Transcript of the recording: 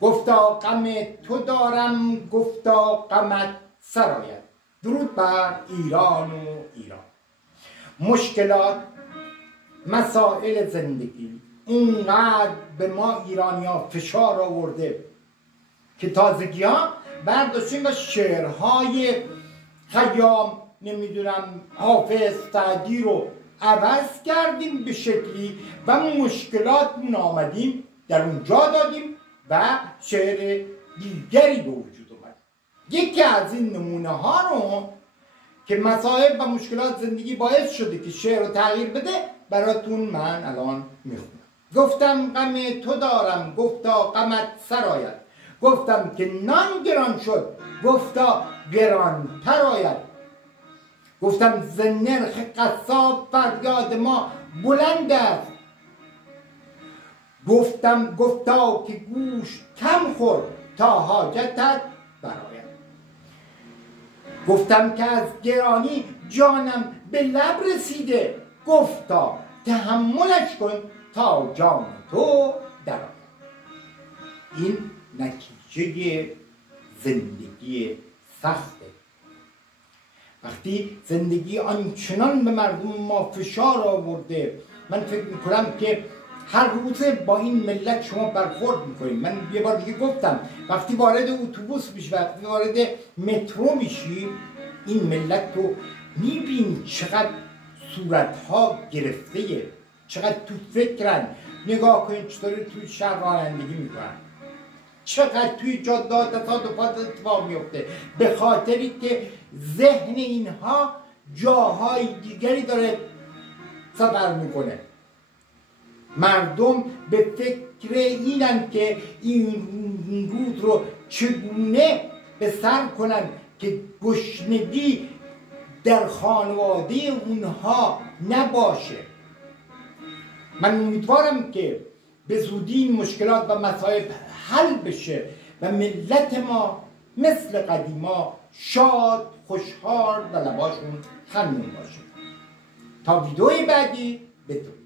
گفتا غم تو دارم، گفتا غمت سرآید. درود بر ایران و ایران. مشکلات، مسائل زندگی اونقدر به ما ایرانیا فشار آورده که تازگی ها برداشتیم و شعرهای خیام، نمیدونم حافظ، سعدی رو عوض کردیم به شکلی و مشکلات آمدیم در اونجا دادیم و شعر دیگری به وجود اومد. یکی از این نمونه ها رو که مسائل و مشکلات زندگی باعث شده که شعر رو تغییر بده براتون من الان میخونم. گفتم غم تو دارم، گفتا غمت سرآید. گفتم که نان گران شد، گفتا گران تر آید. گفتم ز نرخ قصاب فریاد ما بلند است. گفتا که گوش کم خور تا حاجتت برآید. گفتم که از گرانی جانم به لب رسیده. گفتا تحملش کن تا جان تو درآید. این نتیجه زندگی سخته. وقتی زندگی آنچنان به مردم ما فشار آورده، من فکر میکنم که هر روز با این ملت شما برخورد میکنید. من یه بار دیگه گفتم وقتی وارد اتوبوس میشی، وقتی وارد مترو میشی، این ملت رو میبینی چقدر صورتها گرفته، چقدر تو فکرن. نگاه کنید چطوری توی شهر رانندگی میکنن، چقدر توی جاده‌ها تصادفات اتفاق میفته، به خاطری که ذهن اینها جاهای دیگری داره سفر میکنه. مردم به فکر اینن که این روز رو چگونه به سر کنن که گشنگی در خانواده اونها نباشه. من امیدوارم که به زودی این مشکلات و مسائل حل بشه و ملت ما مثل قدیما شاد، خوشحال و لباشون خندون باشه. تا ویدئوی بعدی بدرود.